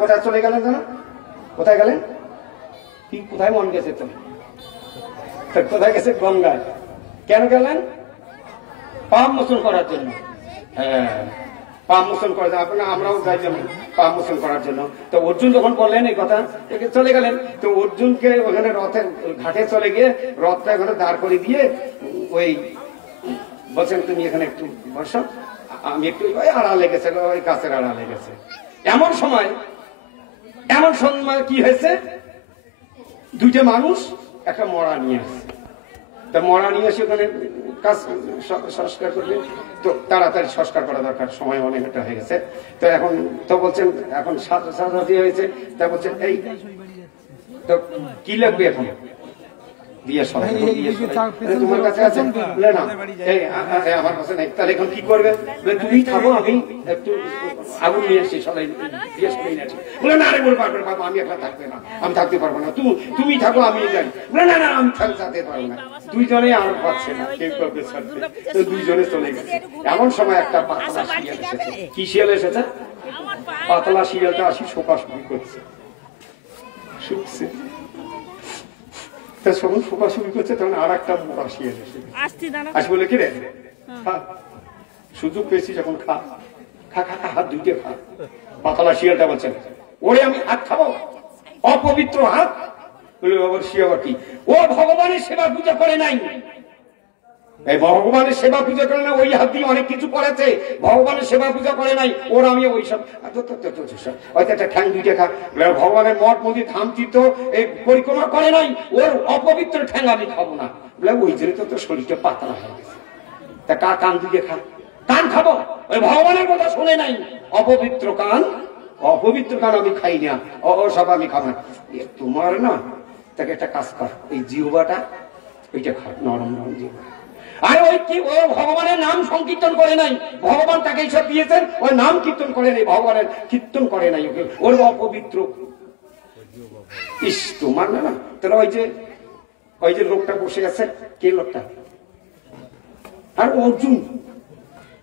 কোথায় চলে গেলেন জানো? কোথায় গেলেন? কি কোথায় মন গেছে? তো কোথায় গেছে? গঙ্গায়। কেন গেলেন? পাপ মোচন করার জন্য। হ্যাঁ, পাপ মোচন করার জন্য। আপনারা আমরাও যাই যেমন পাপ মোচন করার জন্য। তো অর্জুন যখন বললেন এই কথা, চলে গেলেন। তো অর্জুনকে ওখানে রথের ঘাটে চলে গিয়ে রথটা এখানে দাঁড় করে দিয়ে ওই বলছেন তুমি এখানে একটু বসো, আমি একটু ওই আড়ালে গেছে, ওই গাছের আড়ালে গেছে। এমন সময় কি হয়েছে? দুইটা মানুষ একটা মরা নিয়ে আসছে। তা মরা নিয়ে এসে ওখানে কাজ সংস্কার করবে। তো তাড়াতাড়ি সংস্কার করা দরকার, সময় অনেকটা হয়ে গেছে। তো এখন তো বলছেন এখন সাজাদি হয়েছে। তা বলছেন এই তো কি লাগবে এখন? তোমার কাছে আছে? না, আমার কাছে নেই। তাহলে এখন কি করবে? তুমি থাকো, আমি একটু আগুন নিয়ে আসছি, সবাই দিয়ে নিয়ে আসি। বলে না রে, বলবো বাবা আমি একলা থাকবে না, আমি থাকতে পারবো না, তুমি থাকো, আমি যাই। বলে না না, আমি থাকতে পারবো না। দুইজনে আর পাচ্ছে না, কেউ কাউকে ছাড়তে। তো দুইজনে চলে গেছে। এমন সময় একটা পাতলা শিয়াল এসেছে। কি শিয়াল এসেছে? পাতলা শিয়ালটা আসি শোকাশুকি করছে, শুকছে। যখন শোকাশুকি করছে তখন আর একটা মোটা শিয়াল এসে আসি বলে কি রে, সুযোগ পেয়েছি যখন খা খা খা খা, হাত দুইটে খা। পাতলা শিয়ালটা বলছেন ওরে আমি হাত খাবো? অপবিত্র হাত। বলে বাবার শিয়াল কি? ও ভগবানের সেবা পূজা করে নাই, এই ভগবানের সেবা পূজা করে না, ওই হাত দিয়ে অনেক কিছু করেছে, ভগবানের সেবা পূজা করে নাই। ওর আমি ওই সব হয়তো একটা ঠ্যাং দুইটা খা। ভগবানের মঠ মন্দির ধাম তীর্থ এই পরিক্রমা করে নাই, ওর অপবিত্র ঠ্যাং আমি খাবো না। বলে ওই জন্য তো তোর শরীরটা পাতলা হয়ে গেছে। তা কান দুইটা খা। কান খাবো? ওই ভগবানের কথা শুনে নাই, অপবিত্র কান, অপবিত্র কান আমি খাই না, সব আমি খাবো না। তোমার না, তাকে একটা কাজ কর, এই জিহ্বাটা ওইটা খা, নরম নরম জিহ্বা। আরে ওই কি, ও ভগবানের নাম সংকীর্তন করে নাই, ভগবান তাকে এইসব দিয়েছেন, ওই নাম কীর্তন করে নাই, ভগবানের কীর্তন করে নাই, ওকে ওর অপবিত্র। ইস তোমার না না। তাহলে ওই যে লোকটা বসে আছে, কে লোকটা? আর অর্জুন,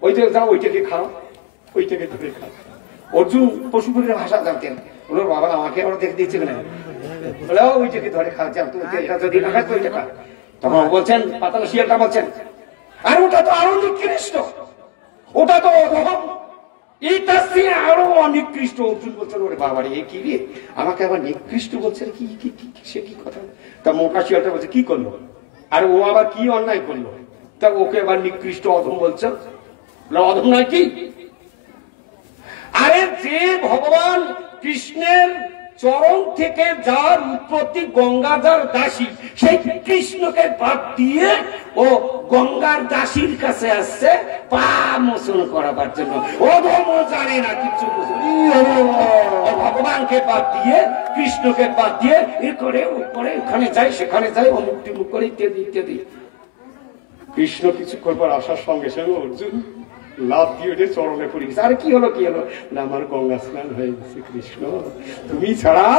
ওই যে যাও ওইটাকে খাও, ওইটাকে ধরে খাও। অর্জুন পশুপুরের ভাষা জানতেন। ওর বাবা আমাকে ওরা দেখে দিয়েছে না, বলে ওইটাকে ধরে খাও, এটা যদি না খায় তো ওইটা খা। তখন বলছেন পাতলা শিয়ালটা বলছেন আর ওটা তো আরো নিকৃষ্ট, ওটা তো অধম, এইটা আরো অনিকৃষ্ট। অর্জুন বলছেন ওরে বাবারে এ কি রে, আমাকে আবার নিকৃষ্ট বলছেন, কি সে কি কথা? তা মোটা শিয়ালটা বলছে কি করলো? আর ও আবার কি অন্যায় করলো? তা ওকে আবার নিকৃষ্ট অধম বলছে? অধম নয় কি? আরে যে ভগবান কৃষ্ণের চরণ থেকে যার উৎপত্তি, গঙ্গা যার দাসী, সেই কৃষ্ণকে বাদ দিয়ে ও গঙ্গার দাসীর কাছে আসছে পা মোচন করাবার জন্য। অধম জানে না কিছু, ভগবানকে বাদ দিয়ে, কৃষ্ণকে বাদ দিয়ে এ করে উপরে ওখানে যায়, সেখানে যায়, অমুক টিমুক করে ইত্যাদি ইত্যাদি। কৃষ্ণ কিছু করবার আসার সঙ্গে সঙ্গে অর্জুন লাভ দিয়ে ওঠে, চরণে পড়ে গেছে। আরে কি হলো কি হলো? না আমার গঙ্গা স্নান হয়ে গেছে। কৃষ্ণ তুমি ছাড়া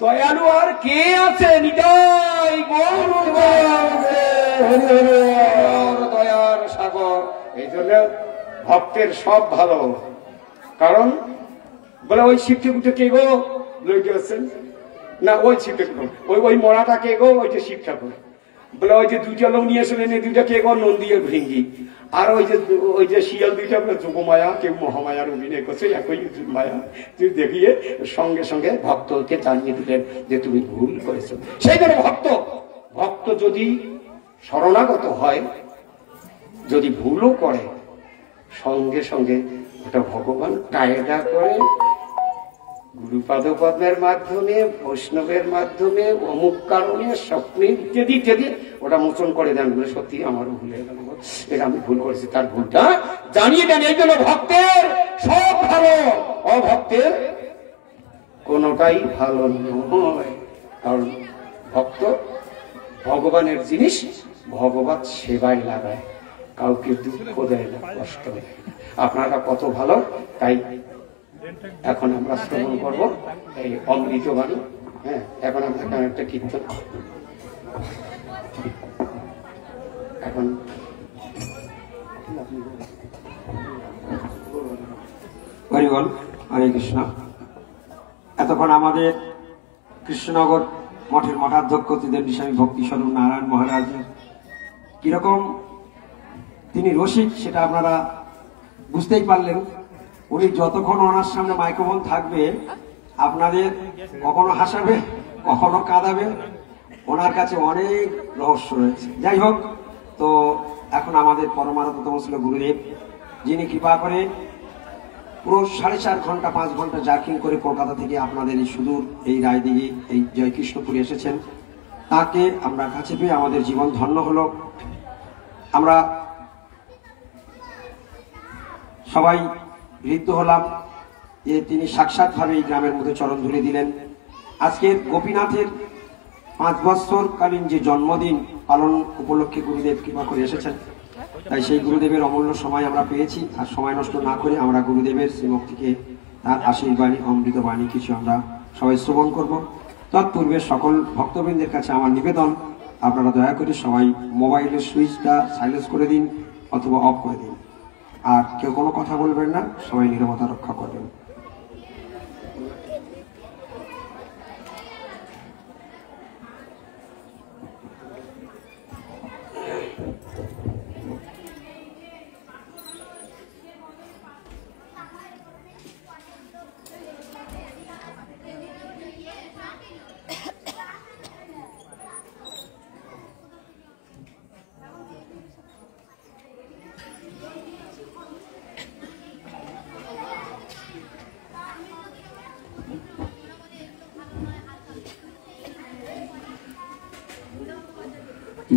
দয়ালু আর কে আছে? নিতাই গৌর দয়ার সাগর। এই জন্য ভক্তের সব ভালো। কারণ বলে ওই শিব ঠাকুরটা কে গো? লইতে আছেন না, ওই শিব ঠাকুর, ওই মরাটা কে গো? ওইটা শিব ঠাকুর। বলে ওই যে দুইটা লোক নিয়ে এসেলেন, এই দুইটা কে গো? নন্দী আর ভৃঙ্গি। আর ওই যে শিয়াল দুইটা যোগমায়া, কেউ মহামায়ার অভিনয় করছে, একই মায়া। তুই দেখিয়ে সঙ্গে সঙ্গে ভক্তকে জানিয়ে দিলেন যে তুমি ভুল করেছো। সেই জন্য ভক্ত যদি শরণাগত হয়, যদি ভুলও করে, সঙ্গে সঙ্গে ওটা ভগবান কায়দা করে গুরুপাদ পদ্মের মাধ্যমে, বৈষ্ণবের মাধ্যমে, অমুক কারণে, স্বপ্নে ইত্যাদি ইত্যাদি ওটা মোচন করে দেন। বলে সত্যি আমারও ভুল হয়ে গেল, এটা আমি ভুল করেছি, তার ভুলটা জানিয়ে দেন। এই জন্য ভক্তের সব ভালো, অভক্তের কোনটাই ভালো নয়। কারণ ভক্ত ভগবানের জিনিস ভগবত সেবায় লাগায়, কাউকে দুঃখ দেয় না, কষ্ট দেয় না। আপনারা কত ভালো। তাই এখন আমরা শ্রবণ করবো এই অমৃত বাণী। হ্যাঁ, এখন আমরা একটা কীর্তন। এখন হরি বল, হরে কৃষ্ণ। এতক্ষণ আমাদের কৃষ্ণনগর মঠের মঠাধ্যক্ষ ত্রিদেবী স্বামী ভক্তি স্বরূপ নারায়ণ মহারাজের কিরকম তিনি রসিক সেটা আপনারা বুঝতেই পারলেন। উনি যতক্ষণ ওনার সামনে মাইক্রোফোন থাকবে আপনাদের কখনো হাসাবে কখনো কাঁদাবে, ওনার কাছে অনেক রহস্য রয়েছে। যাই হোক, তো এখন আমাদের পরমারাধ্যতম ছিল গুরুদেব, যিনি কৃপা করে পুরো 4.5 ঘন্টা 5 ঘন্টা জার্কিং করে কলকাতা থেকে আপনাদের এই সুদূর এই রায়দিঘি এই জয়কৃষ্ণপুরে এসেছেন। তাকে আমরা কাছে পেয়ে আমাদের জীবন ধন্য হলো। আমরা সবাই ঋদ্ধ হলাম যে তিনি সাক্ষাৎভাবে এই গ্রামের মধ্যে চরণ ধরে দিলেন। আজকে গোপীনাথের 5 বৎসরকালীন যে জন্মদিন পালন উপলক্ষে গুরুদেব কৃপা করে এসেছেন, তাই সেই গুরুদেবের অমূল্য সময় আমরা পেয়েছি। আর সময় নষ্ট না করে আমরা গুরুদেবের শ্রীমুখ থেকে তার আশীর্বাণী অমৃত বাণী কিছু আমরা সবাই শ্রবণ করব। তৎপূর্বে সকল ভক্তবৃন্দের কাছে আমার নিবেদন, আপনারা দয়া করে সবাই মোবাইলের সুইচটা সাইলেন্স করে দিন অথবা অফ করে দিন, আর কেউ কোনো কথা বলবেন না, সবাই নীরবতা রক্ষা করবেন।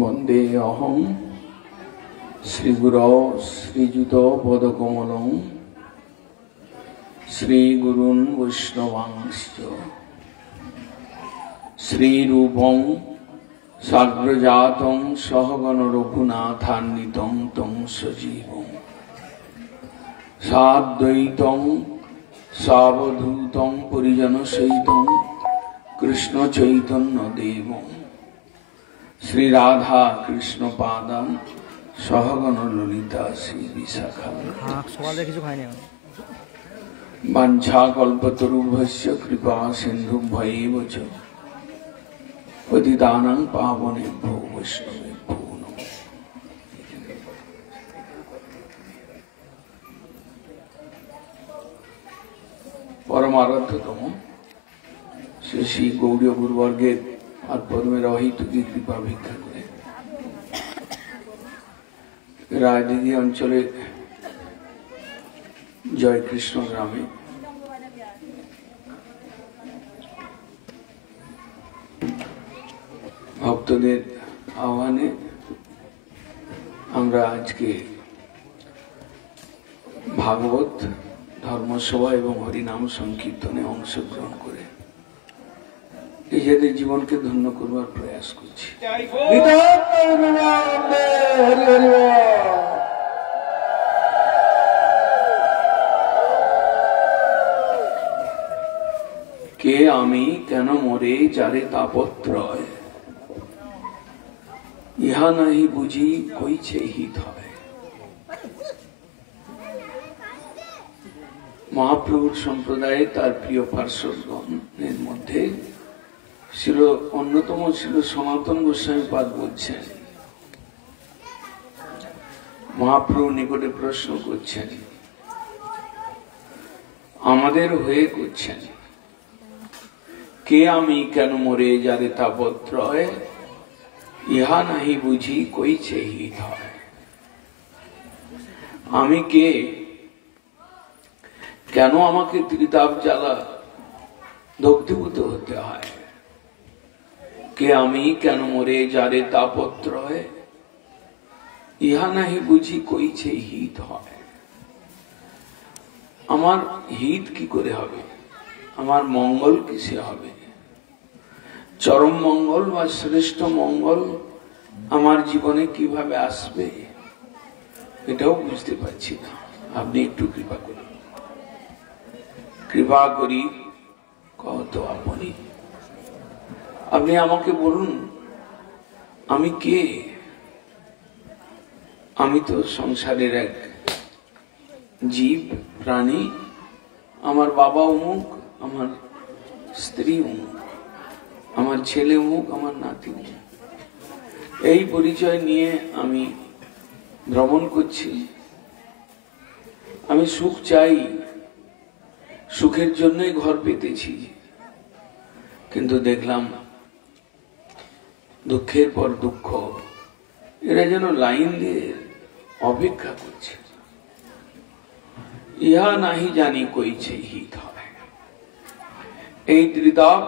वंदे अहम श्रीगुरौ श्रीयुत पदकमलं श्रीगुरून् वैष्णवांश्च श्रीरूपं साग्रजातं सहगण रघुनाथान्वितं तं सजीवं साद्वैतं सावधूतं परिजनसहितं कृष्ण चैतन्य देवं श्री राधा कृष्ण पादम सहगण ललिता श्री विशाखा वाञ्छा कल्पतरुभ्यश्च कृपा सिन्धुभ्यैव च पतितानां पावनेभ्यो वैष्णवेभ्यो नमः। परमाराध्यतम श्री श्री गौड़ीय गुरुवर्गेर আর পরমের অহিতুকি কৃপা ভিক্ষা করে রায়দিঘি অঞ্চলে জয়কৃষ্ণ গ্রামে ভক্তদের আহ্বানে আমরা আজকে ভাগবত ধর্মসভা এবং হরিনাম সংকীর্তনে অংশগ্রহণ করে নিজেদের জীবনকে ধন্য করবার প্রয়াস করছি। কে আমি কেন মরে যারে তাপত্রয়, ইহা নাহি বুঝি কইছে হিত হয়। মহাপ্রভুর সম্প্রদায়ে তার প্রিয় পার্শ্বগণের মধ্যে ছিল অন্যতম ছিল সনাতন গোস্বামী পাদ বলছেন, মহাপ্রভু নিকটে প্রশ্ন করছেন, আমাদের হয়ে করছেন, কে আমি কেন মরে যারে তাপত্রয়, ইহা নাহি বুঝি কইছে হিত হয়। আমি কে, কেন আমাকে ত্রিতাপ জ্বালা দগ্ধীভূত হতে হয়। কে আমি কেন মরে যারে তাপত্রয়, ইহা নাহি বুঝি কইছে হিত হয়। আমার হিত কি করে হবে, আমার মঙ্গল কিসে হবে, চরম মঙ্গল বা শ্রেষ্ঠ মঙ্গল আমার জীবনে কিভাবে আসবে, এটাও বুঝতে পারছি না। আপনি একটু কৃপা করুন। কৃপা করি কত আপনি, আপনি আমাকে বলুন আমি কে। আমি তো সংসারের এক জীব প্রাণী, আমার বাবা অমুক, আমার স্ত্রী অমুক, আমার ছেলে অমুক, আমার নাতি অমুক। এই পরিচয় নিয়ে আমি ভ্রমণ করছি। আমি সুখ চাই, সুখের জন্যই ঘর পেতেছি, কিন্তু দেখলাম দুঃখের পর দুঃখ, এরা যেন লাইন দিয়ে অপেক্ষা করছে। ইহা নাহি জানি কইছে হিত হয়। এই ত্রিতাপ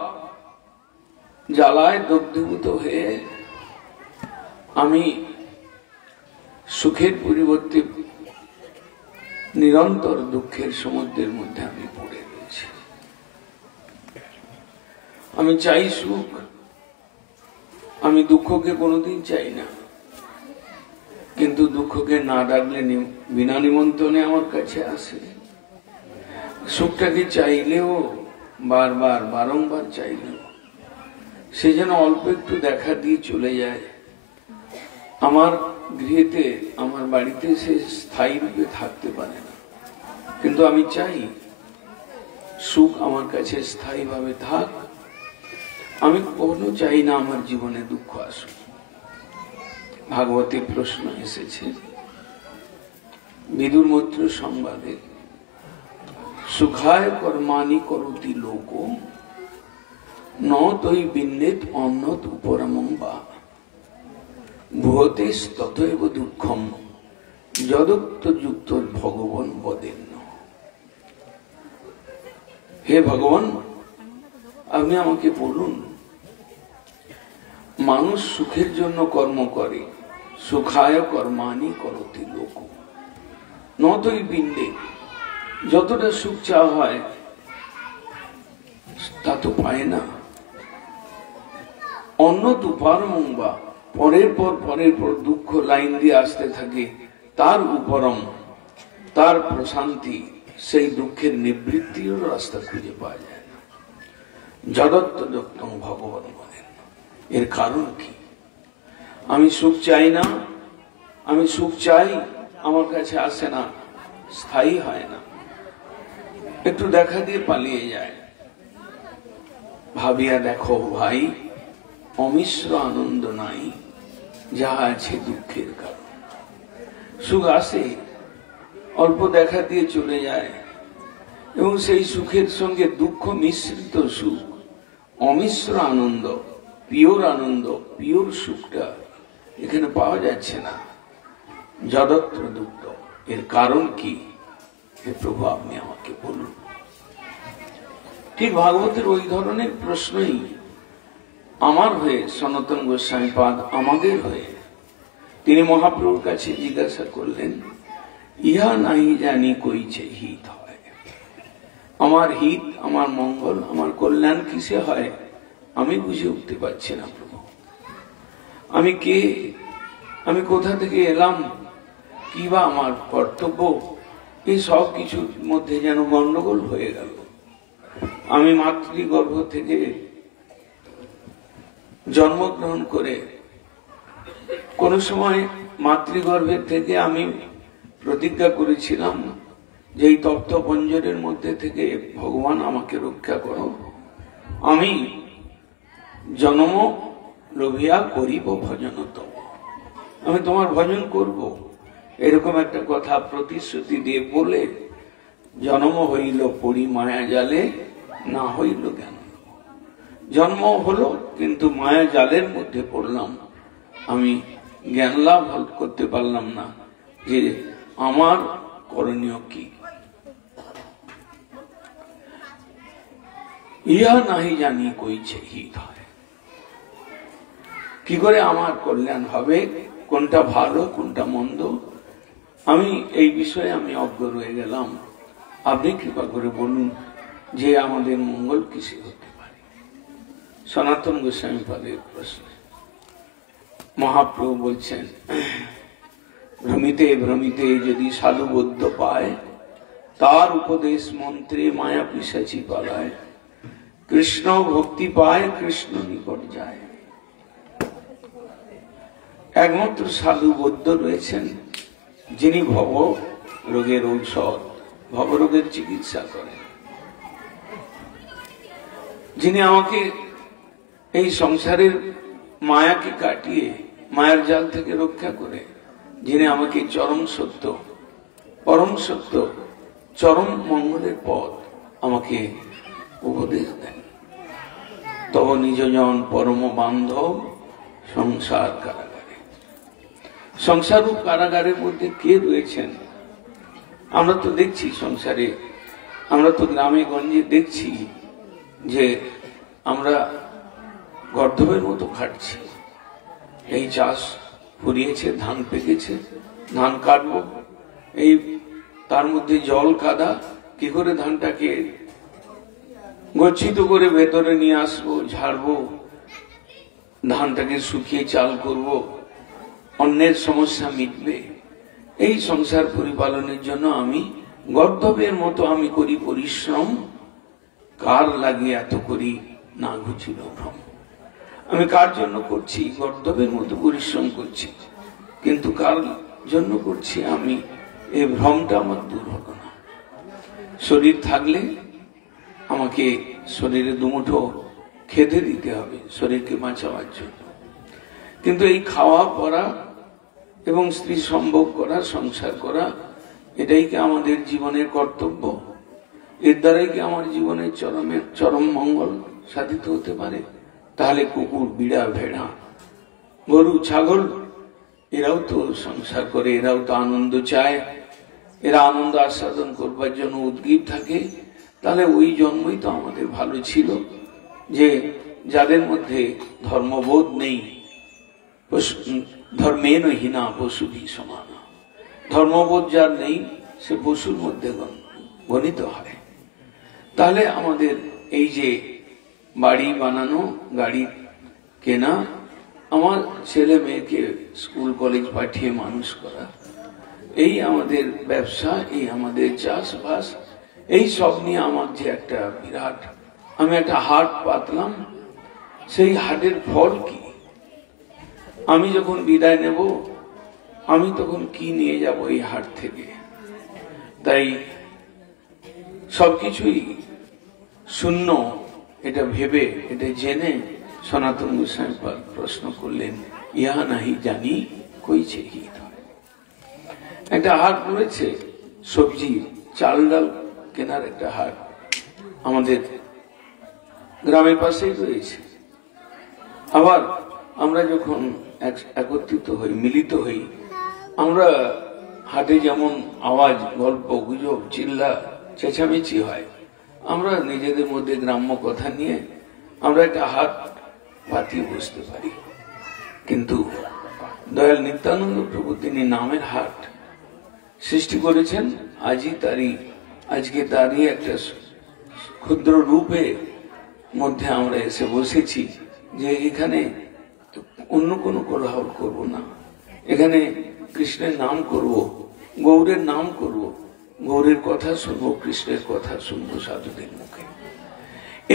জ্বালায় দগ্ধীভূত হয়ে আমি সুখের পরিবর্তে নিরন্তর দুঃখের সমুদ্রের মধ্যে আমি পড়ে রয়েছি। আমি চাই সুখ, আমি দুঃখকে কোনোদিন চাই না, কিন্তু দুঃখকে না ডাকলে বিনা নিমন্ত্রণে আমার কাছে আসে। সুখটাকে চাইলেও বারবার বারংবার চাইলেও সে যেন অল্প একটু দেখা দিয়ে চলে যায়। আমার গৃহেতে, আমার বাড়িতে সে স্থায়ী রূপে থাকতে পারে না, কিন্তু আমি চাই সুখ আমার কাছে স্থায়ীভাবে থাক। আমি কখনো চাই না আমার জীবনে দুঃখ আসুক। ভাগবতে প্রশ্ন এসেছে বিদুর মৈত্র সংবাদে, সুখায় কর্মাণি করতি লোক ন তৈ বিন্নেত অন্নত উপরমং বা ভূতেস ততএব দুঃখম যদুক্ত যুক্ত ভগবান বদেন। হে ভগবান, আপনি আমাকে বলুন, মানুষ সুখের জন্য কর্ম করে, সুখায় কর্মাণি করতি লোক নতই বিন্দে, যতটা সুখ চাওয়া হয় তা তো পায় না। অন্য তুপার মঙ্গা, পরের পর দুঃখ লাইন দিয়ে আসতে থাকে, তার উপরম, তার প্রশান্তি, সেই দুঃখের নিবৃত্তির রাস্তা খুঁজে পাওয়া যায় না। জগত্ত যত্তম ভগবান বলেন। এর কারণ কি? আমি সুখ চাই না, আমি সুখ চাই, আমার কাছে আসে না, স্থায়ী হয় না, একটু দেখা দিয়ে পালিয়ে যায়। ভাবিয়া দেখো ভাই, অমিশ্র আনন্দ নাই, যাহা আছে দুঃখের কারণ। সুখ আসে, অল্প দেখা দিয়ে চলে যায়, এবং সেই সুখের সঙ্গে দুঃখ মিশ্রিত সুখ, অমিশ্র আনন্দ, পিওর সুখটা এখানে পাওয়া যাচ্ছে না। যদত্র দুঃখ, এর কারণ কি? হে প্রভু, আপনি আমাকে বলুন। ঠিক ভাগবতের ওই ধরনের প্রশ্নই আমার হয়ে সনাতন গোস্বামী পাদ আমাদের হয়ে তিনি মহাপ্রভুর কাছে জিজ্ঞাসা করলেন, ইহা নাই জানি কইছে হিত হয়। আমার হিত, আমার মঙ্গল, আমার কল্যাণ কিসে হয় আমি বুঝে উঠতে পারছি না প্রভু। আমি কে, আমি কোথা থেকে এলাম, কি বা আমার কর্তব্য, এই সব কিছুর মধ্যে যেন গন্ডগোল হয়ে গেল। আমি মাতৃগর্ভ থেকে জন্মগ্রহণ করে কোন সময় মাতৃগর্ভের থেকে আমি প্রতিজ্ঞা করেছিলাম যে এই তপ্ত পঞ্জরের মধ্যে থেকে ভগবান আমাকে রক্ষা করো, আমি জন্ম লোভিয়া করিব ভজন তব, আমি তোমার ভজন করব, এরকম একটা কথা প্রতিশ্রুতি দিয়ে বলে জন্ম হইল পড়ি মায়া জালে, না হইল জ্ঞান। জন্ম হলো, কিন্তু মায়া জালের মধ্যে পড়লাম, আমি জ্ঞান লাভ করতে পারলাম না যে আমার করণীয় কি। ইহা নাহি জানি কইছে হিত হয়। কি করে আমার কল্যাণ হবে, কোনটা ভালো কোনটা মন্দ, আমি এই বিষয়ে আমি অজ্ঞ রয়ে গেলাম। আপনি কৃপা করে বলুন যে আমাদের মঙ্গল কিসে হতে পারে। সনাতন গোস্বামী পাদের প্রশ্ন মহাপ্রভু বলছেন, ভ্রমিতে ভ্রমিতে যদি সাধু বৌদ্ধ পায়, তার উপদেশ মন্ত্রে মায়া পিশাচি পালায়, কৃষ্ণ ভক্তি পায় কৃষ্ণ নিকট যায়। একমাত্র সাধু বৌদ্ধ রয়েছেন যিনি ভব রোগের ঔষধ, ভবরোগের চিকিৎসা করেন। যিনি আমাকে এই সংসারের মায়াকে কাটিয়ে মায়ার জাল থেকে রক্ষা করে যিনি আমাকে চরম সত্য, পরম সত্য, চরম মঙ্গলের পথ আমাকে উপদেশ দেন। তব নিজজন পরম বান্ধব সংসার কারাগারে। সংসার ও কারাগারের মধ্যে কে রয়েছেন? আমরা তো দেখছি সংসারে, আমরা তো গ্রামে গঞ্জে দেখছি যে আমরা গর্ধবের মতো খাটছি। এই চাষ ফুরিয়েছে, ধান পেকেছে, ধান কাটবো, এই তার মধ্যে জল কাদা, কি করে ধানটাকে গচ্ছিত করে ভেতরে নিয়ে আসবো, ঝাড়বো, ধানটাকে শুকিয়ে চাল করব, অন্যের সমস্যা মিটবে। এই সংসার পরিপালনের জন্য আমি গর্ধবের মতো আমি করি পরিশ্রম, কার লাগিয়ে এত করি না ঘুচিল ভ্রম। আমি কার জন্য করছি? গর্ধবের মতো পরিশ্রম করছি, কিন্তু কার জন্য করছি আমি? এই ভ্রমটা আমার দূর হলো না। শরীর থাকলে আমাকে শরীরে দুমুঠো খেতে দিতে হবে শরীরকে বাঁচাবার জন্য, কিন্তু এই খাওয়া পড়া এবং স্ত্রী সম্ভোগ করা, সংসার করা, এটাই কি আমাদের জীবনের কর্তব্য? এর দ্বারাই কি আমার জীবনের চরম মঙ্গল সাধিত হতে পারে? তাহলে কুকুর, বিড়া, ভেড়া, গরু, ছাগল এরাও তো সংসার করে, এরাও তো আনন্দ চায়, এরা আনন্দ আস্বাদন করবার জন্য উদ্গ্রীব থাকে। তাহলে ওই জন্মই তো আমাদের ভালো ছিল, যে যাদের মধ্যে ধর্মবোধ নেই, ধর্মেন হীনা পশুভি সমান, ধর্মবোধ যার নেই সে পশুর মধ্যে গণিত হয়। তাহলে আমাদের এই যে বাড়ি বানানো, গাড়ি কেনা, আমার ছেলে মেয়েকে স্কুল কলেজ পাঠিয়ে মানুষ করা, এই আমাদের ব্যবসা, এই আমাদের চাষবাস, এই সব নিয়ে আমার যে একটা বিরাট, আমি একটা হাট পাতলাম, সেই হাটের ফল কি? আমি যখন বিদায় নেব, আমি তখন কি নিয়ে যাব এই হাট থেকে? তাই সবকিছুই শূন্য, এটা ভেবে, এটা জেনে সনাতন গোস্বামী প্রশ্ন করলেন, ইহা নাহি জানি কইছে হিত। একটা হাট রয়েছে, সবজি চাল ডাল কেনার একটা হাট আমাদের গ্রামের পাশেই রয়েছে। আবার আমরা যখন একত্রিত হই, মিলিত হই, আমরা হাটে যেমন আওয়াজ, গল্প, গুজব, চিল্লা চেঁচামেচি হয়, আমরা নিজেদের মধ্যে গ্রাম্য কথা নিয়ে আমরা একটা হাট পাতিয়ে বসতে পারি। কিন্তু দয়াল নিত্যানন্দ প্রভু তিনি নামের হাট সৃষ্টি করেছেন। আজকে তারই একটা ক্ষুদ্র রূপে মধ্যে আমরা এসে বসেছি, যে এখানে অন্য কোনো কোলাহল করব না, এখানে কৃষ্ণের নাম করব, গৌরের নাম করব, গৌরের কথা শুনবো, কৃষ্ণের কথা শুনবো সাধুদের মুখে।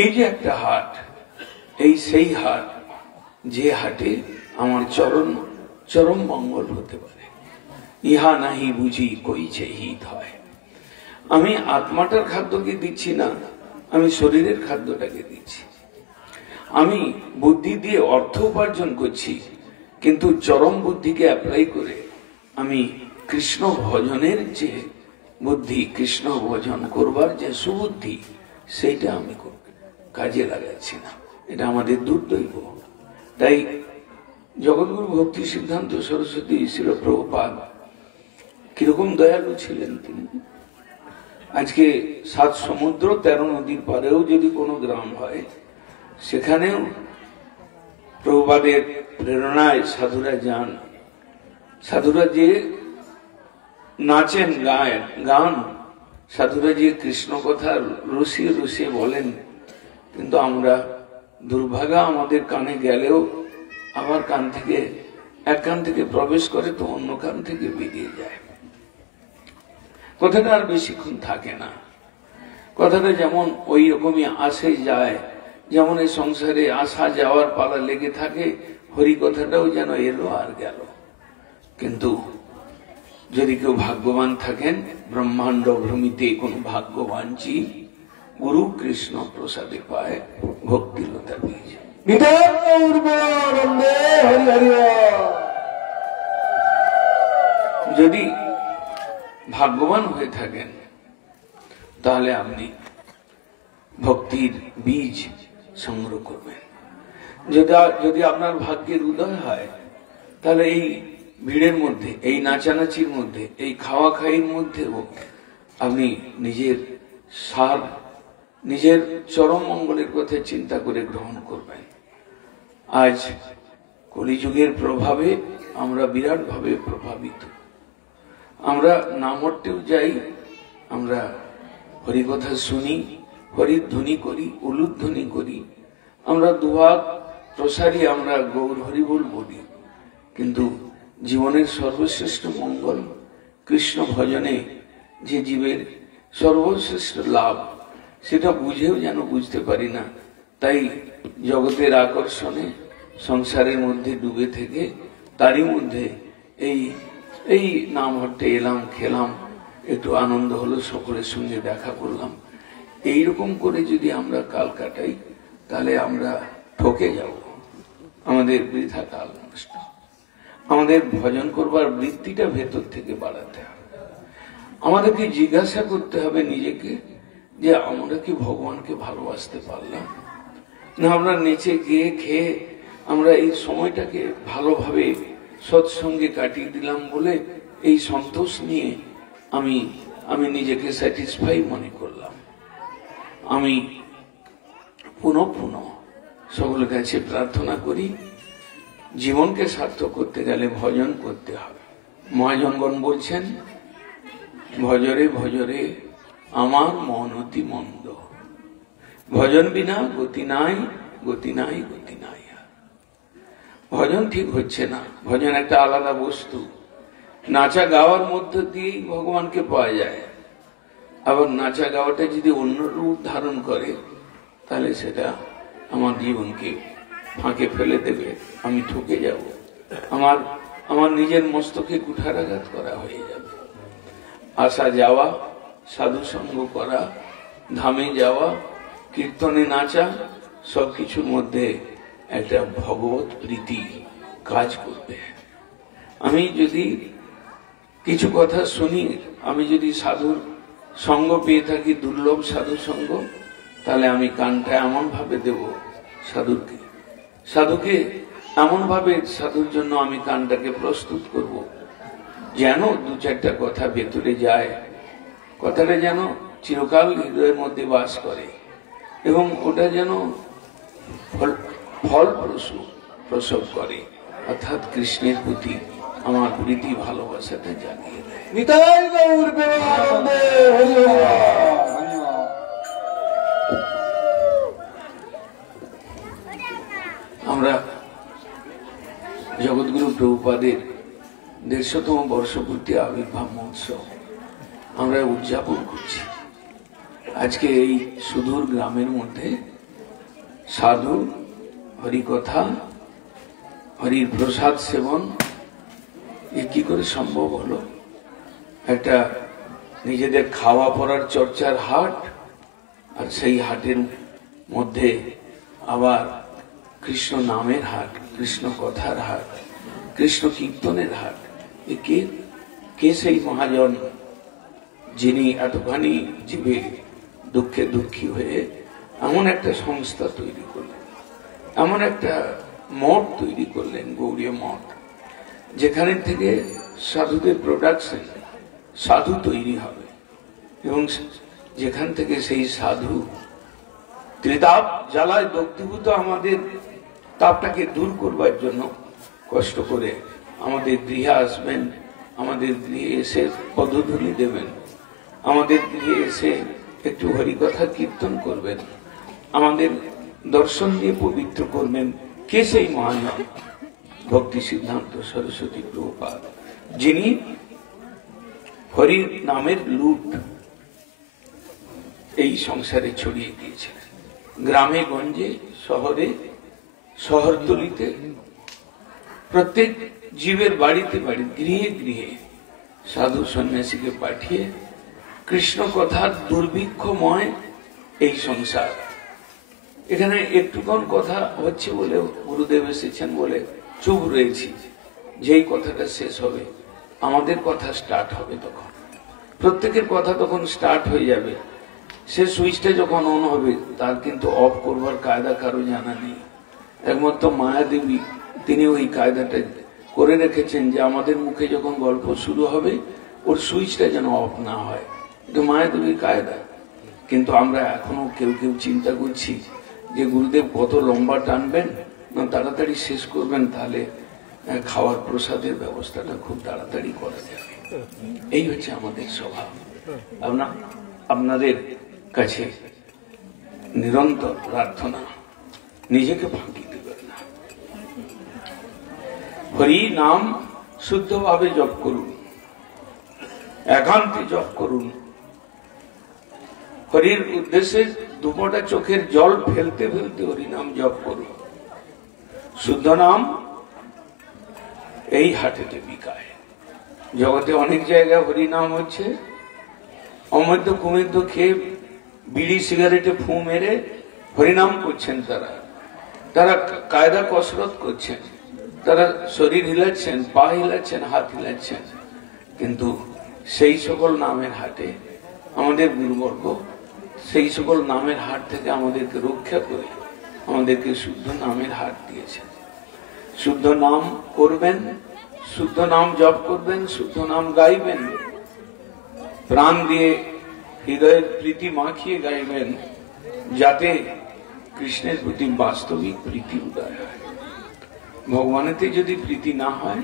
এই যে একটা হাট, এই সেই হাট যে হাটে আমার চরম মঙ্গল হতে পারে। ইহা নাহি বুঝি কইছে হিত হয়। আমি আত্মাটার খাদ্যকে দিচ্ছি না, আমি শরীরের খাদ্যটাকে দিচ্ছি। আমি বুদ্ধি দিয়ে অর্থ উপার্জন করছি, কিন্তু চরম বুদ্ধিকে অ্যাপ্লাই করে আমি কৃষ্ণ ভজনের যে বুদ্ধি, কৃষ্ণ ভজন করবার যে সুবুদ্ধি, সেইটা আমি কাজে লাগাচ্ছি না। এটা আমাদের দুর্দৈব। তাই জগৎগুরু ভক্তি সিদ্ধান্ত সরস্বতী শ্রীল প্রভুপাদ কিরকম দয়ালু ছিলেন তিনি। আজকে 7 সমুদ্র 13 নদীর পারেও যদি কোনো গ্রাম হয়, সেখানেও প্রভুপাদের প্রেরণায় সাধুরা যান। সাধুরা যে নাচেন, গান, সাধুরা যে কৃষ্ণ কথা রসিয়ে রসিয়ে বলেন, কিন্তু আমরা দুর্ভাগা, আমাদের কানে গেলেও আবার এক কান থেকে প্রবেশ করে তো অন্য কান থেকে বেরিয়ে যায়। কথাটা আর বেশিক্ষণ থাকে না। কথাটা যেমন ওই রকমই আসে যায়, যেমন এই সংসারে আসা যাওয়ার পালা লেগে থাকে, হরি কথাটাও যেন এলো আর গেল। কিন্তু যদি কেউ ভাগ্যবান থাকেন, ব্রহ্মাণ্ড ভ্রমিতে কোন ভাগ্যবান জীব গুরু কৃষ্ণ প্রসাদে পায় ভক্তিলতা বীজ। নিতাই গৌর প্রেমানন্দে হরি হরি বল। যদি ভাগ্যবান হয়ে থাকেন তাহলে আপনি ভক্তির বীজ সংগ্রহ করবেন। যদি আপনার ভাগ্যের উদয় হয় তাহলে এই ভিড়ের মধ্যে, এই নাচানাচির মধ্যে, এই খাওয়া খাইয়ের মধ্যেও আপনি নিজের চরম মঙ্গলের কথা চিন্তা করে গ্রহণ করবেন। আজ কলিযুগের প্রভাবে আমরা বিরাট ভাবে প্রভাবিত। আমরা নামহট্টেও যাই, আমরা হরিকথা শুনি, হরির ধ্বনি করি, উলুধ্বনি করি, আমরা দুহাত প্রসারী আমরা গৌর হরিবোল বলি, কিন্তু জীবনের সর্বশ্রেষ্ঠ মঙ্গল কৃষ্ণ ভজনে যে জীবের সর্বশ্রেষ্ঠ লাভ সেটা বুঝেও যেন বুঝতে পারি না। তাই জগতের আকর্ষণে সংসারের মধ্যে ডুবে থেকে তারই মধ্যে এই নামহট্টে এলাম, খেলাম, একটু আনন্দ হলো, সকলের সঙ্গে দেখা করলাম, এইরকম করে যদি আমরা কাল কাটাই তাহলে আমরা ঠকে যাব, আমাদের বৃথা কাল নষ্ট। আমাদের ভজন করবার বৃত্তিটা ভেতর থেকে বাড়াতে হবে। আমাদেরকে জিজ্ঞাসা করতে হবে নিজেকে যে আমরা কি ভগবানকে ভালোবাসতে পারলাম না? আমরা নেচে গিয়ে খেয়ে আমরা এই সময়টাকে ভালোভাবে সৎসঙ্গে কাটিয়ে দিলাম বলে এই সন্তোষ নিয়ে আমি নিজেকে স্যাটিসফাই মনে করলাম। আমি পুনঃ পুনঃ সকলের কাছে প্রার্থনা করি, জীবনকে সার্থক করতে গেলে ভজন করতে হবে। মহাজনগণ বলছেন, ভজরে ভজরে আমার মন অতি মন্দ, ভজন বিনা গতি নাই, গতি নাই, গতি নাই। ভজন ঠিক হচ্ছে না। ভজন একটা আলাদা বস্তু। নাচা গাওয়ার মধ্য দিয়েই ভগবানকে পাওয়া যায়। আবার নাচা গাওয়াটা যদি অন্য রূপ ধারণ করে তাহলে সেটা আমার জীবনকে ফাঁকে ফেলে দেবে, আমি ঠকে যাব, আমার নিজের মস্তকে কুঠারাঘাত করা হয়ে যাবে। আসা যাওয়া, সাধু সঙ্গ করা, ধামে যাওয়া, কীর্তনে নাচা, সবকিছুর মধ্যে একটা ভগবত প্রীতি কাজ করবে। আমি যদি কিছু কথা শুনি, আমি যদি সাধুর সঙ্গ পেয়ে থাকি, দুর্লভ সাধু সঙ্গ, তাহলে আমি কানটা এমন ভাবে দেব সাধুকে এমন ভাবে সাধুর জন্য আমি কানটাকে প্রস্তুত করব যেন দু চারটা কথা ভেতরে যায়, কথাটা যেন চিরকাল হৃদয়ের মধ্যে বাস করে এবং ওটা যেন ফল প্রসব করে, অর্থাৎ কৃষ্ণের প্রতি আমার প্রীতি ভালোবাসাটা জানিয়ে দেয়। নিতাই গৌর প্রেমানন্দে হরি হরি বল। আমরা জগৎগুরু প্রভুপাদের 150তম বর্ষপূর্তি আবির্ভাব মহোৎসব আমরা উদযাপন করছি। আজকে এই সুদূর গ্রামের মধ্যে সাধু, হরিকথা, হরির প্রসাদ সেবন এ কি করে সম্ভব হলো? একটা নিজেদের খাওয়া পড়ার চর্চার হাট, আর সেই হাটের মধ্যে আবার কৃষ্ণ নামের হাট, কৃষ্ণ কথার হাট, কৃষ্ণ কীর্তনের হাট। কে সেই মহাজন যিনি এতখানি জীবে দুঃখে দুঃখী হয়ে এমন একটা সংস্থা তৈরি করলেন, এমন একটা মঠ তৈরি করলেন, গৌড়ীয় মঠ, যেখানে থেকে সাধুদের প্রোডাকশন, সাধু তৈরি হবে এবং যেখান থেকে সেই সাধু ত্রিতাপ জ্বালায় দগ্ধীভূত আমাদের তাপটাকে দূর করবার জন্য কষ্ট করে আমাদের গৃহে আসবেন, আমাদের গৃহে এসে পদধূলি দেবেন, আমাদের গৃহে এসে একটু হরিকথা কীর্তন করবেন, আমাদের দর্শন দিয়ে পবিত্র করবেন। কে সেই মহান? ভক্তি সিদ্ধান্ত সরস্বতী প্রভুপাদ, যিনি হরির নামের লুট এই সংসারে ছড়িয়ে দিয়েছিলেন। গ্রামে গঞ্জে, শহরে, শহরতলিতে, প্রত্যেক জীবের বাড়িতে বাড়ি, গৃহে গৃহে সাধু সন্ন্যাসীকে পাঠিয়ে কৃষ্ণ কথার দুর্ভিক্ষময় এই সংসার। এখানে একটুক্ষণ কথা হচ্ছে বলে গুরুদেব এসেছেন বলে চুপ রয়েছি। যেই কথাটা শেষ হবে আমাদের কথা স্টার্ট হবে, তখন প্রত্যেকের কথা তখন স্টার্ট হয়ে যাবে। সে সুইচটা যখন অন হবে তার কিন্তু অফ করবার কায়দা কারো জানা নেই। একমাত্র মায়াদেবী তিনি ওই কায়দাটা করে রেখেছেন যে আমাদের মুখে যখন গল্প শুরু হবে ওর সুইচটা যেন অফ না হয়। এটা মায়াদেবীর কায়দা। কিন্তু আমরা এখনো কেউ কেউ চিন্তা করছি যে গুরুদেব কত লম্বা টানবেন না তাড়াতাড়ি শেষ করবেন, তাহলে খাওয়ার প্রসাদের ব্যবস্থাটা খুব তাড়াতাড়ি করা যাবে। এই হচ্ছে আমাদের স্বভাব। আপনাদের কাছে নিরন্তর প্রার্থনা, নিজেকে ফাঁকি দেবেন না। হরি নাম শুদ্ধভাবে জপ করুন, একান্তে জপ করুন। হরির উদ্দেশ্যে দুপোটা চোখের জল ফেলতে ফেলতে হরিনাম জপ করুন। শুদ্ধ নাম এই হাটেতে বিকায়। জগতে অনেক জায়গায় হরিনাম হচ্ছে, অমধ্য কুমধ্য খেয়ে বিড়ি সিগারেটে ফু মেরে হরিনাম করছেন। তারা কায়দা কসরত করছেন, তারা শরীর হিলাচ্ছেন, পা হিলাচ্ছেন, হাত হিলাচ্ছেন, কিন্তু সেই সকল নামের হাটে আমাদের গুরুবর্গ সেই সকল নামের হাট থেকে আমাদেরকে রক্ষা করে আমাদেরকে শুদ্ধ নামের হাট দিয়েছে। শুদ্ধ নাম করবেন, শুদ্ধ নাম জপ করবেন, শুদ্ধ নাম গাইবেন, প্রাণ দিয়ে হৃদয়ের প্রীতি মাখিয়ে গাইবেন, যাতে কৃষ্ণের প্রতি বাস্তবিক প্রীতি উদয় হয়। ভগবানেতে যদি প্রীতি না হয়,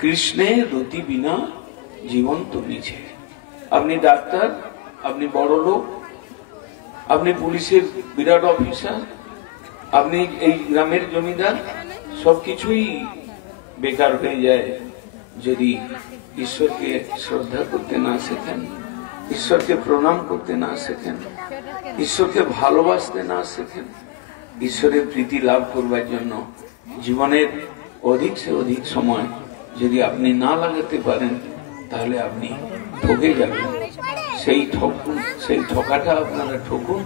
কৃষ্ণের রতি বিনা জীবন তো নিচে। আপনি ডাক্তার, আপনি বড় লোক, আপনি পুলিশের বিরাট অফিসার, আপনি এই গ্রামের জমিদার, সবকিছুই বেকার হয়ে যায় যদি ঈশ্বরকে শ্রদ্ধা করতে না শেখেন, ঈশ্বরকে প্রণাম করতে না শেখেন, ঈশ্বরকে ভালোবাসতে না শেখেন। ঈশ্বরের প্রীতি লাভ করবার জন্য জীবনের অধিক সে অধিক সময় যদি আপনি না লাগাতে পারেন, তাহলে আপনি ঠকে যাবেন। সেই ঠকাটা আপনারা ঠকুন,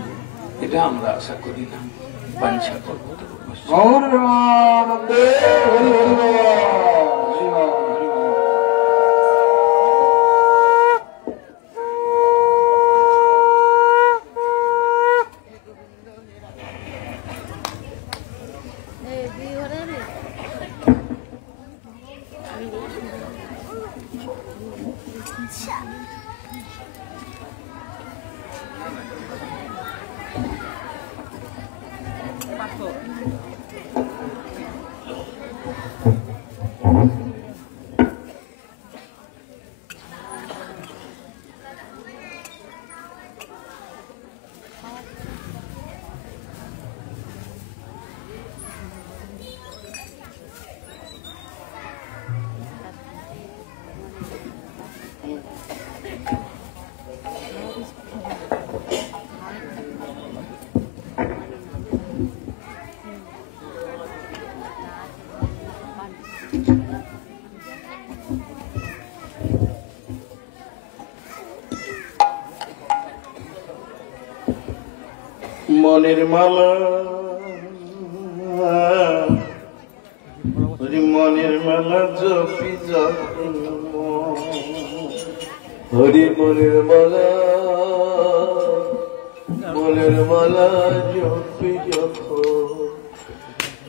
এটা আমরা আশা করি না। বাঞ্ছা করব। মনের মালা, মনের মালা জপি যখন, হরি মনের মালা, মনের মালা জপি যখন,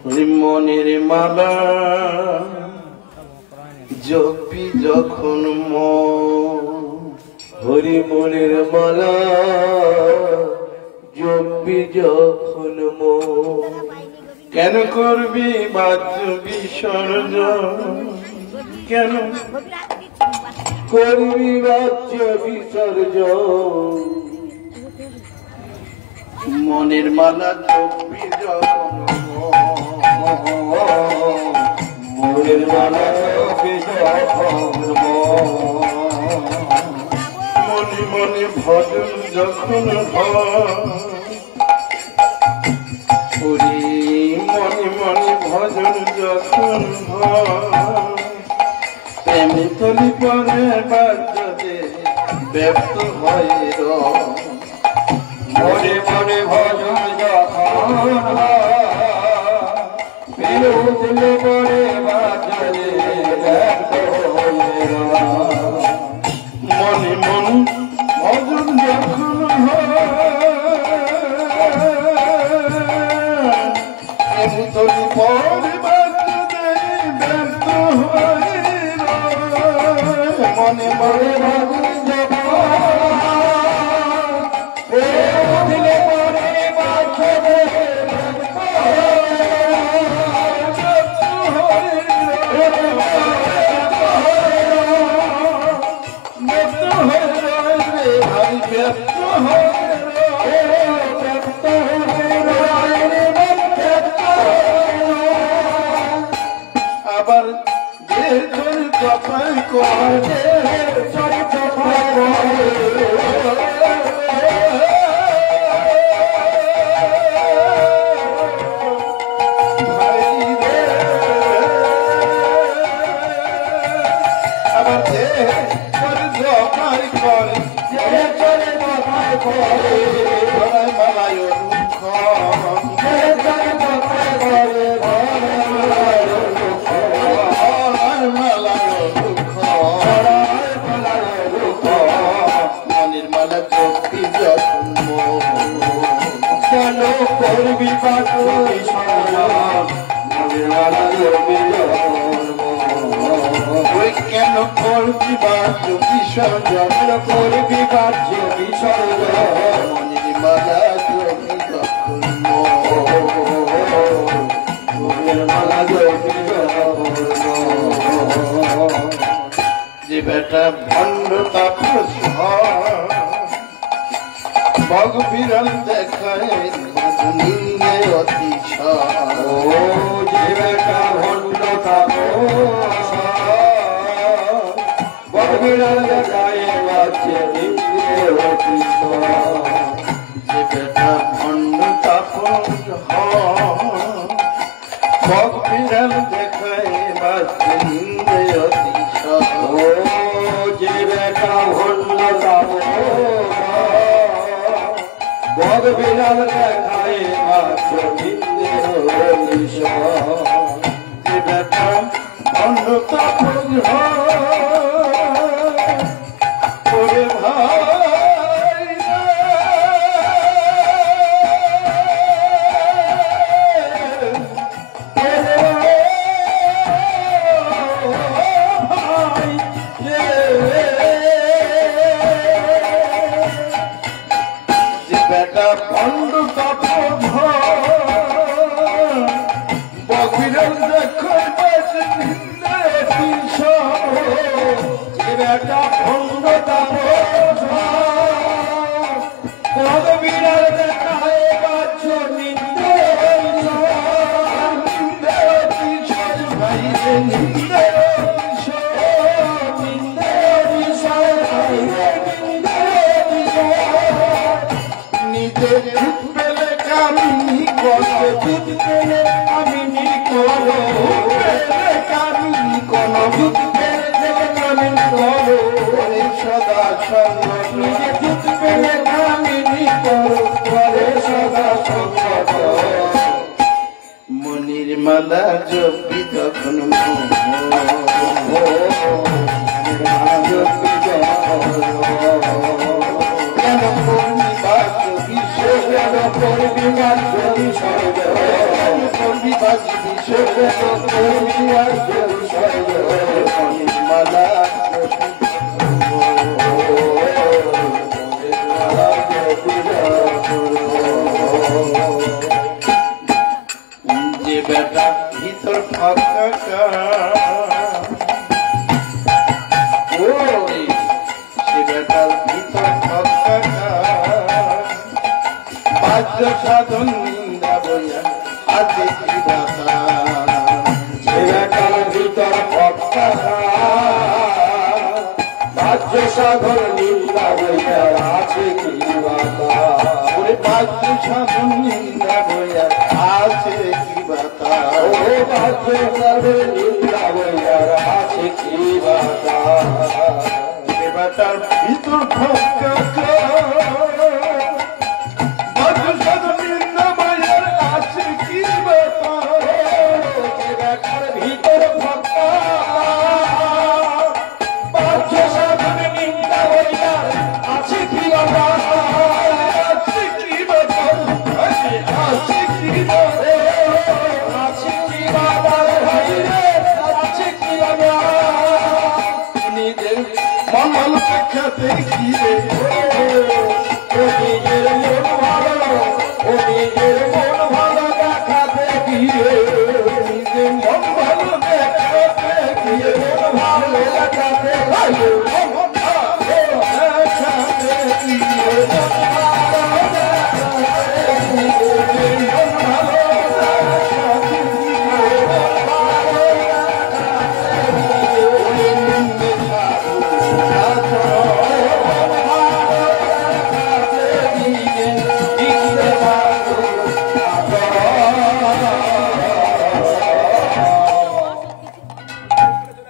হরি মনের মালা জপি যখন হরি মনের মালা জপি যখন কেন করবি বাহ্য বিসর্জন, কেন করবি বাহ্য বিসর্জন, মনের মালা জপি যখন মনের মালা জপি যখন মনে মনে ভজন যখন হরি মনে মনে ভজন যখন প্রেম তলি পরে বাদ্যে ব্যক্ত হয় মনে মনে ভাগুন দিলে মনে বাঁচবে আবার যে তোর কপাল করে আবার যে তোর কপাল করে মালায় মনের মালা চোখি যত্ন কেন করবি কেন করবি বাচ্য বিসর্জন করবি বাচ্য বিসর্জন মনের মালা চোখি যত্ন মনের মালা চোখি যে বেটা ভণ্ড তাপস বগ বিরল দেখায় নিন্দে অতিশয় ও যে বেটা ভণ্ড তাপস বগ বিরল দেখায় নিন্দে অতিশয় যে বেটা ভণ্ড তাপস বগ বিরল দেখায় নিন্দে অতিশয় ও যে বেটা ভণ্ড তাপস বগ বিরল দেখায় নিন্দে অতিশয় যে বেটা ভণ্ড তাপস ওরে ভাই যে বেটা ভণ্ড তাপস বগিরল দেখায় নিন্দে অতিশয় যে বেটা ভণ্ড তাপস বগ বিরল দেখায় নিন্দে অতিশয় ভাই নিন্দে নিজে দুধ পেলে কামিনী কষ্ট দুধ পেলে কামিনী করো কামিনী কোন দুধ পেলে কামিনী করো সদা সঙ্গ নিজে দুধ পেলে কামিনী করো করে সদা সঙ্গ মনির মালা জপি তখন কেন করবি বাচ্য বিসর্জন করবি বাচ্য বিসর্জন করবি বাচ্য বিসর্জন করবি বাচ্য বিসর্জন মনির মালা যে বেটা ভিতর ফাঁকা সে বেটার ভিতর ফাঁকা বাদ্য সাধন নিন্দা বইয়া আছে কি দাতা যে বেটার ভিতর ফাঁকা বাদ্য সাধন নিন্দা বইয়া আছে কি দাতা ওরে বাদ্য সাধন নিন্দা বইয়া আছে কি বাতা ও বাদ্য সাধন নিন্দা বইয়া আছে কি বাতা বেটার ভিতর ফাঁকা বাদ্য সাধন নিন্দা বইয়া আছে কি বাতা বেটার ভিতর ফাঁকা বাদ্য সাধন নিন্দা বইয়া আছে কি বাতা আছে কি বাতা আছে কি বাতা আছে কি বাতা আছে কি বাতা নিজের মন দেখাতে গিয়ে ও নিজের মন ভালো, ও নিজের মন ভালো দেখাতে গিয়ে, নিজের মন ভালো দেখাতে গিয়ে, মন ভালো দেখাতে গিয়ে, মন ভালো দেখাতে গিয়ে, মন ভালো দেখাতে গিয়ে, মন ভালো দেখাতে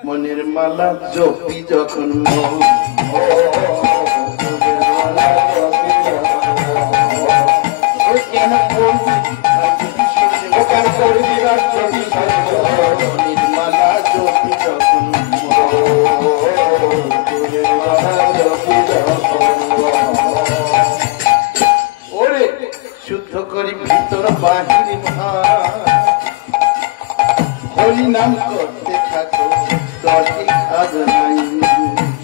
মনের মালা জপি যখন মন, কেন করবি মনের মালা জপি যখন ওরে শুদ্ধ করি ভিতর বাহির হরি নাম করতে থাকো দরকে কাজ নাই,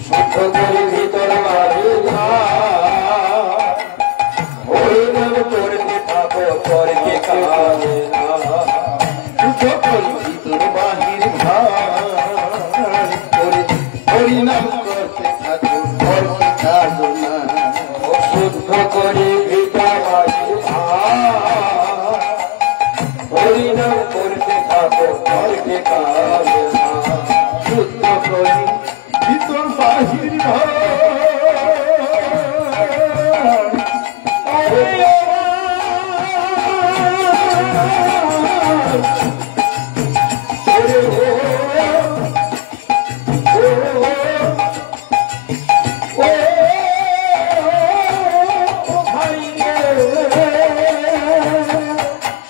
শুদ্ধ করি ভিতর বাহির হরি নাম করতে থাকো দরকে কাজ নাই, শুদ্ধ করি ভিতর বাহির হরি নাম করতে থাকো দরকে কাজ নাই, শুদ্ধ করি ভিতর বাহির হরি নাম করতে থাকো দরকে কাজ নাই, শুদ্ধ করি ভিতর বাহির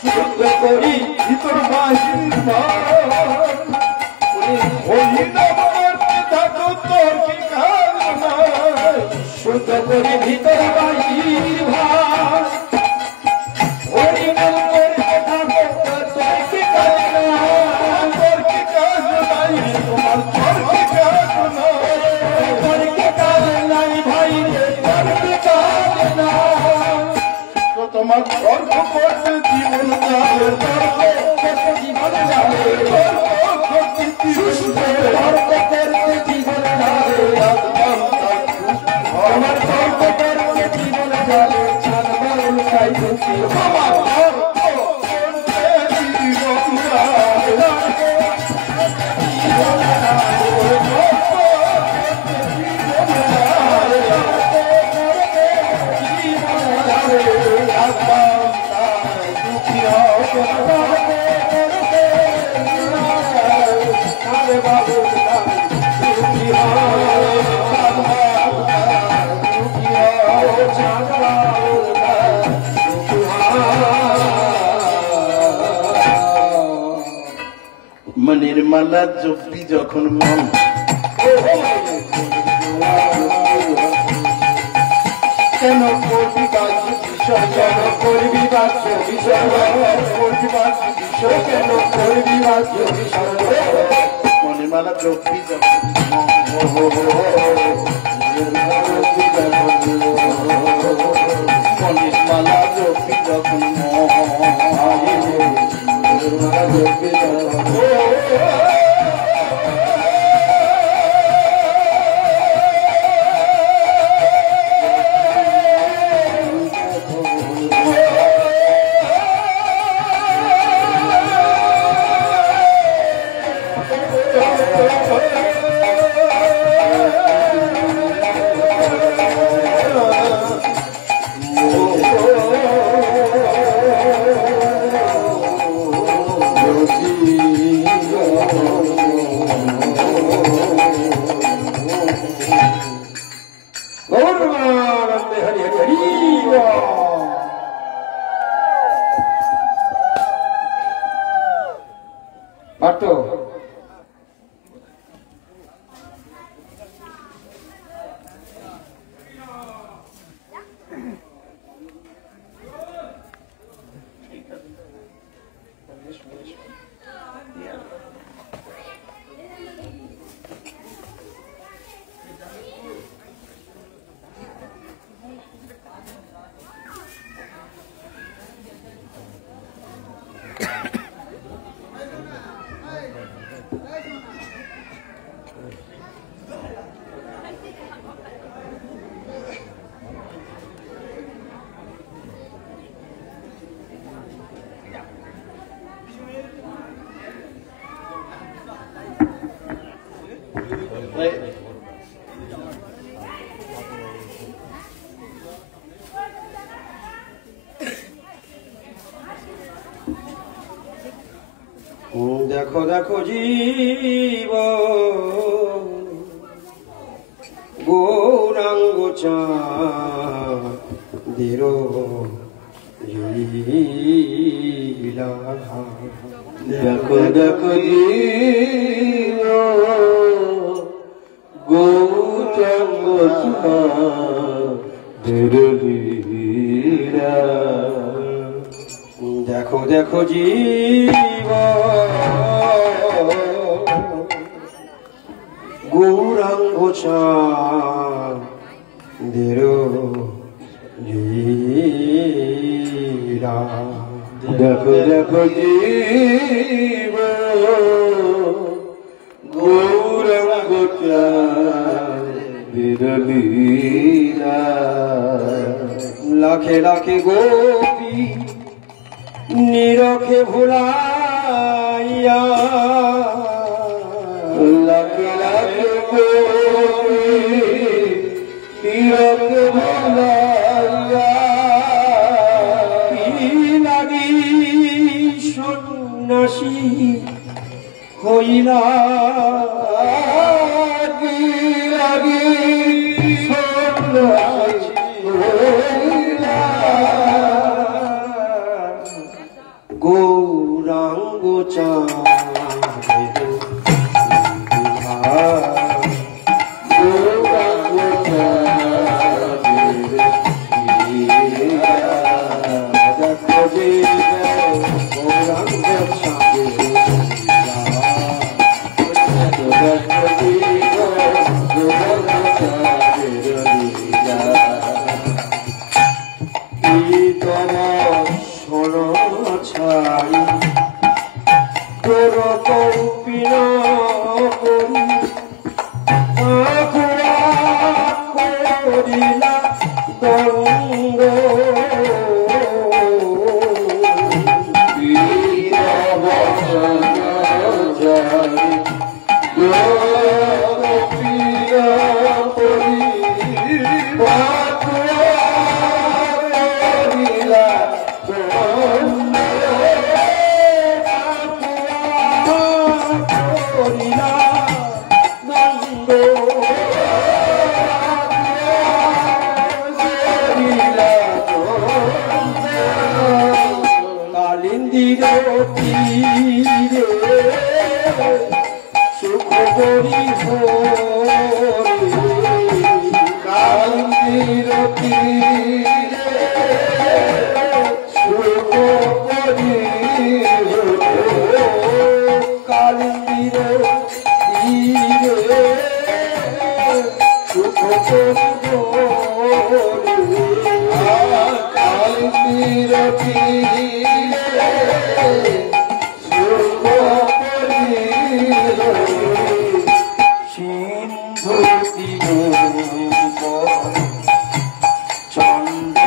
শুদ্ধ করি ভিতর বাহির হরি নাম করতে থাকো তোর কি কাজ নাই, শুদ্ধ করে ভিতর বাহির হরি নাম করতে থাকো তোর কি কাজ নাই, তোর কি কাজ নাই, তোমার তোর কি কাজ নাই, তোর কি কাজ নাই ভাই রে, তোর কি কাজ নাই, তো তোমার তর্ক করতে জীবন যাবে, তর্ক করতে জীবন যাবে, তর্ক করতে জীবন যাবে, তর্ক করতে জীবন যাবে, আমার তর্ক করতে জীবন যাবে, ছাড়বার উল্টাই খুশি, আমার তর্ক করতে জীবন যাবে, জীবন মনের মালা জপি যখন মন, কেন করবি বাচ্য বিষয়, কেন করবি বাচ্য বিষয়, করবি বাচ্য বিষয়, কেন করবি বাচ্য বিষয়, মনের মালা জপি যখন মনের মালা জপি যখন জপি দেখো দেখো জীব গৌরাঙ্গ চাঁদের লীলা। দেখো দেখো জীব গৌরাঙ্গ চাঁদের লীলা। দেখো দেখো জীব গৌরাঙ্গ চাঁদের লীলা। দেখো দেখো জীব গৌরাঙ্গ চাঁদের লীলা। লাখে লাখে গোপী নিরখে ভুলাইয়া, লাখে লাখে গোপী নিরখে ভুলাইয়া। কি লাগি সন্ন্যাসী হইলা, কি লাগি সন্ন্যাসী হইলা। গৌরাঙ্গ চাঁদের গৌরাঙ্গ চাঁদের লীলা। দেখো যে গৌরাঙ্গ চাঁদের দেখো জীব গৌরাঙ্গ চাঁদের লীলা। ছাড়ি তোর কৌপিন করি করিলা দঙ্গ। কালিন্দির তীরে সুখ করি কালিন্দির তীরে সুখ করি। কালিন্দির তীরে সুখ করি। কালিন্দির তীরে সুখ করি। সিন্ধু তীরে চন্দ্র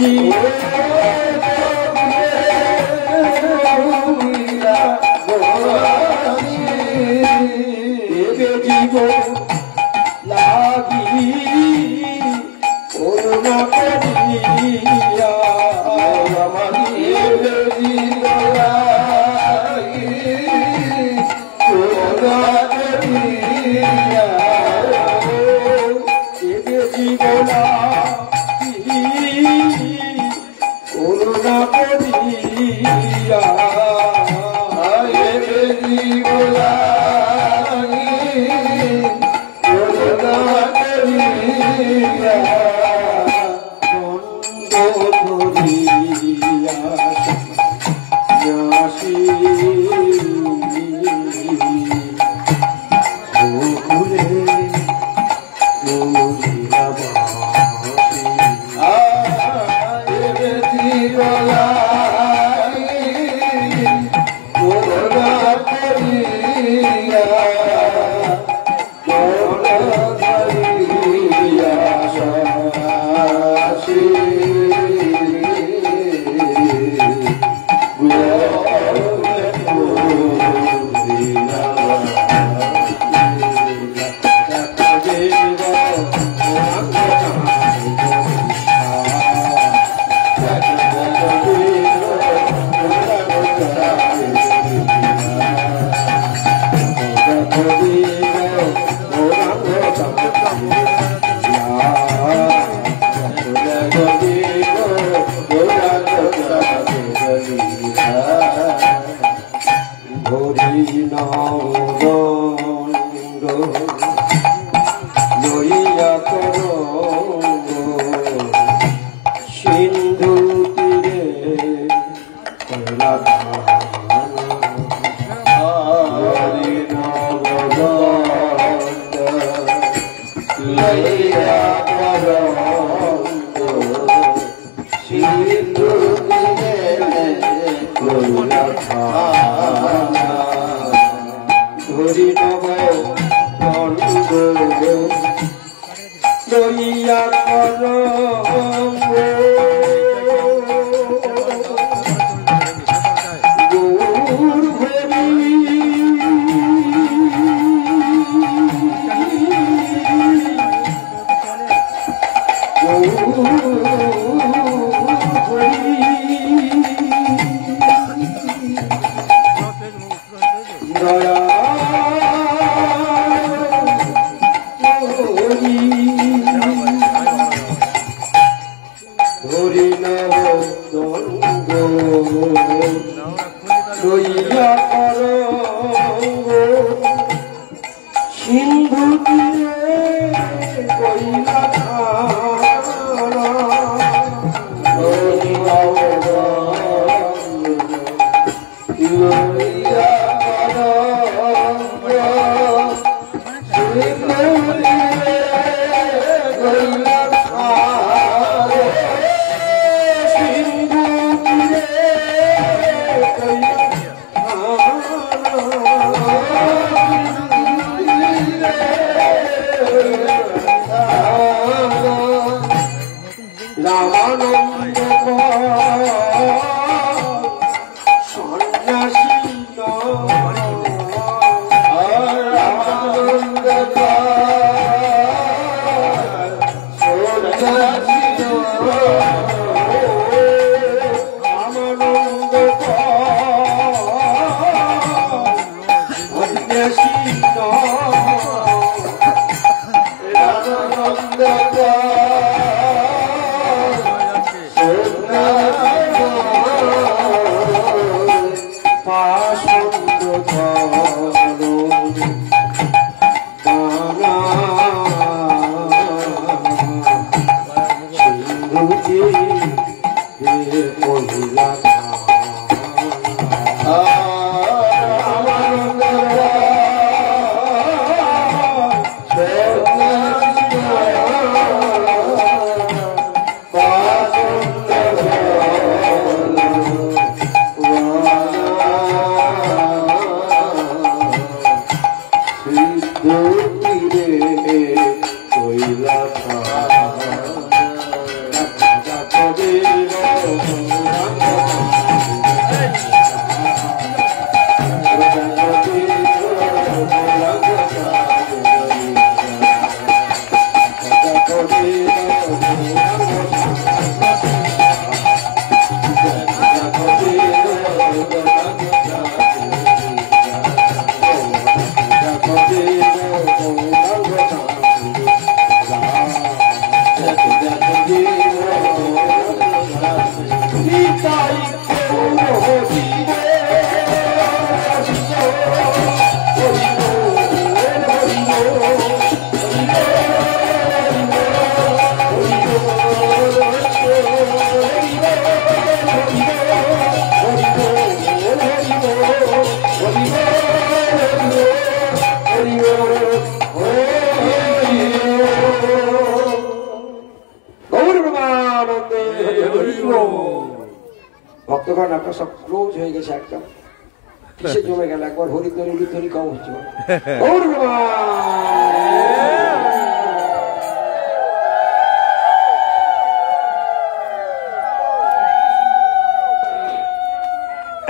আসি দেবে জীবন লাগি করুণা করিয়া আমার দেবে জীবন লাগি করুণা করিয়া দেবে জীবন করুণা করিয়া দেবে জীবন ভক্তগণ আপনার সব ক্লোজ হয়ে গেছে একদম কিসে জমে গেল একবার হরিধ্বনি বিধ্বনি কম হচ্ছে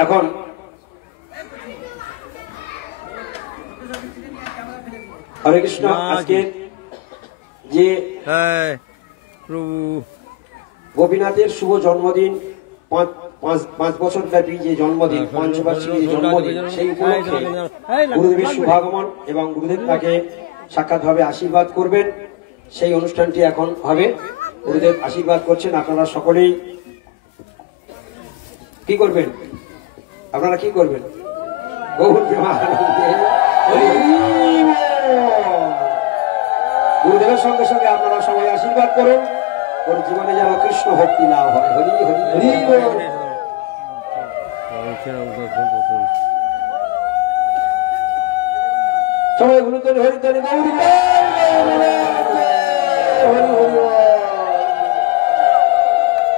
এখন হরে কৃষ্ণ আজকে যে গোপীনাথের শুভ জন্মদিন 5 বছর ব্যাপী যে জন্মদিন পঞ্চবার্ষিকী জন্মদিন সেই উপলক্ষে গুরুদেবের শুভাগমন এবং গুরুদেব তাকে সাক্ষাৎভাবে আশীর্বাদ করবেন সেই অনুষ্ঠানটি এখন হবে গুরুদেব আশীর্বাদ করছেন আপনারা সকলেই কি করবেন আপনারা কি করবেন গুরুদেবের সঙ্গে সঙ্গে আপনারা সবাই আশীর্বাদ করুন ওর জীবনে যেন কৃষ্ণ ভক্তি লাভ হয় হরি হরি হরি সবাই গুরুদেব হরি হরি গৌরী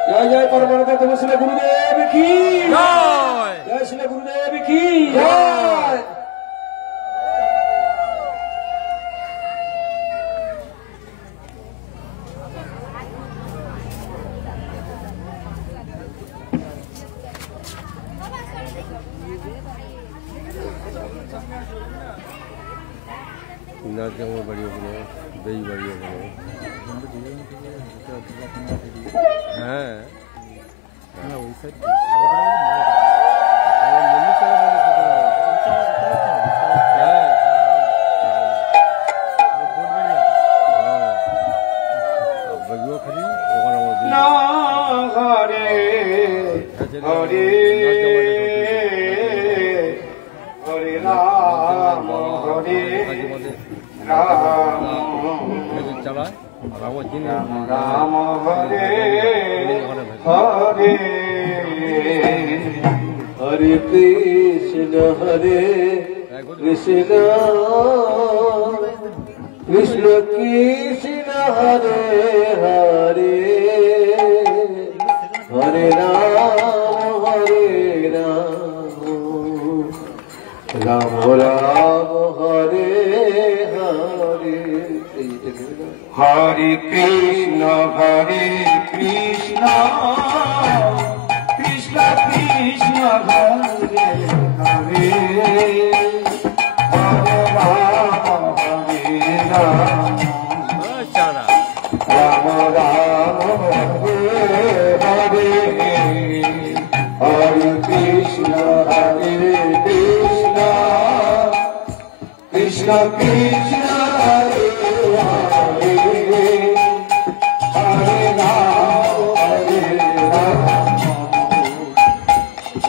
জয় জয় পরমানন্দ তুমি শ্রী গুরুদেব কি জয় জয় শ্রী গুরুদেব কি জয় আমার বাড়ি ওখানে বেই বাড়ি ওখানে হ্যাঁ ওই সাইড খালি ওখানে হরে হরে হরে রাম হরে রাম চালায় আর আমার দিন রাম হরে হরে হরে কৃষ্ণ হরে কৃষ্ণ কৃষ্ণ কৃষ্ণ হরে হরে হরে রাম রাম রাম হরে হরে হরে কৃষ্ণ কৃষ্ণ কৃষ্ণ হরে হরে হরে রাম চালা রাম রাম হরে হরে হরে কৃষ্ণ কৃষ্ণ কৃষ্ণ হরে হরে হরে রাম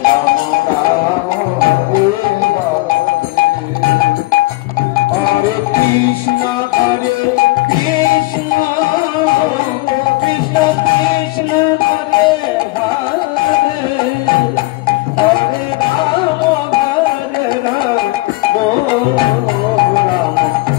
রাম রাম হরে হরে কৃষ্ণ কৃষ্ণ কৃষ্ণ হরে হরে হরে রাম রাম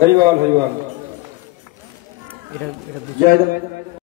হরিবল হরিবল জয়